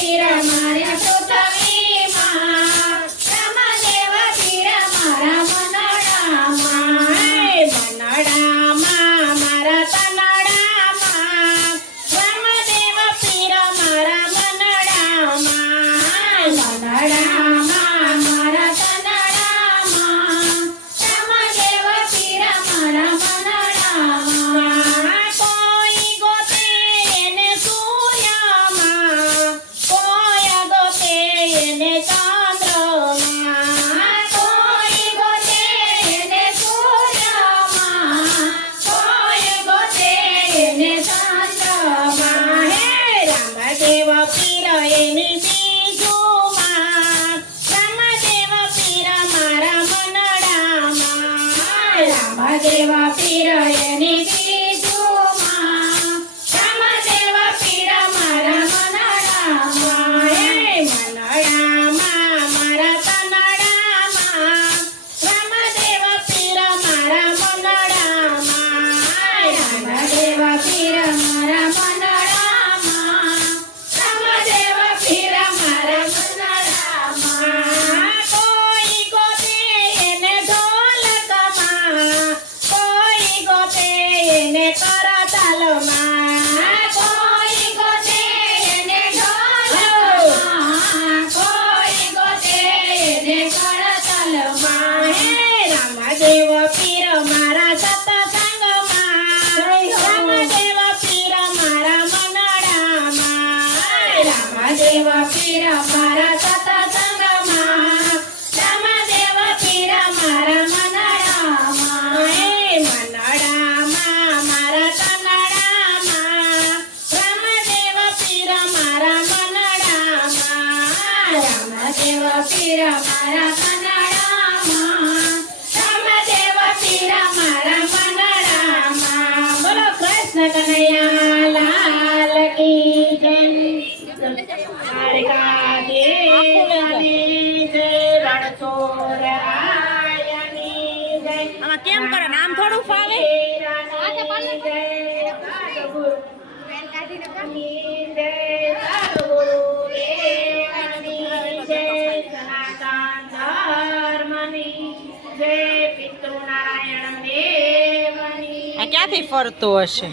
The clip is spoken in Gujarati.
પીર મારા પૃથ્વીમાં રામદેવ પીર મારા મનડામાં મનડામાં મારા તનડામાં રામદેવ પીર મારા મનડામાં મનડામાં મારા તનડામાં રામદેવ પીર મારા મનડામાં કોઈ ગોતે એને સૂર્યમાં કોઈ ગોતે એને ચંદ્રમાં કોઈ ગોતે એને સૂર્યમાં કોઈ ગોતે એને ચંદ્રમાં હે રામદેવ પીર એની બીજુમાં રામદેવ પીર મારા મનડામાં રામદેવ પીર એની બીજુમાં રામદેવ પીર મારા મનડામાં હે મનડામાં મારા તનડામાં રામદેવ પીર મારા મનડામાં રામદેવ પીર મારા મનડામાં રામદેવ પીર મારા મનડામાં કોઈ ગોતે એને ઢોલકમાં કોઈ ગોતે એને કરતાલમાં કોઈ ગોતે એને ઢોલકમાં કોઈ ગોતે એને કરતાલમાં હે રામદેવ પીર મારા સત્સંગમાં રામદેવ પીર મારા મનડામાં રામદેવ પીર મારા સત્સંગમાં રામદેવ પીર મારા મનડામાં હે મનડામાં મારા તનડામાં રામદેવ પીર મારા મનડામાં રામદેવ પીર મારા તનડામાં રામદેવ પીર મારા મનડામાં બોલો કૃષ્ણ કનૈયા લાલ કી જય દ્વારકા દેવની જય રણછોડરાયની જય આમાં કેમ કરે નામ થોડું ફાવે આ ક્યાંથી ફરતું હશે?